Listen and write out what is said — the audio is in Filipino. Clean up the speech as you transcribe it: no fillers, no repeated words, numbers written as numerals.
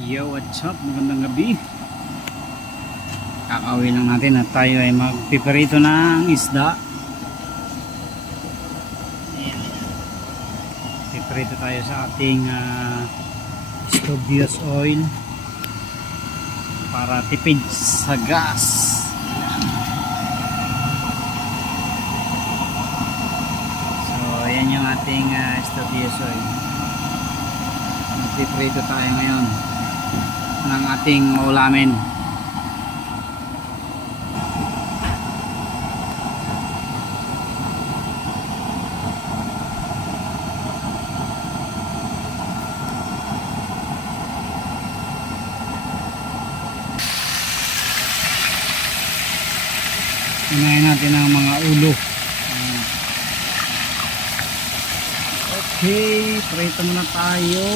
Yo, what's up? Magandang gabi. Kakauwi lang natin at tayo ay magpiperito ng isda. Piperito tayo sa ating Studios oil para tipid sa gas. So, ayan yung ating Studios oil. Magpiperito tayo ngayon ng ating ulamin. Unahin natin ang mga ulo. Okay, prito muna tayo.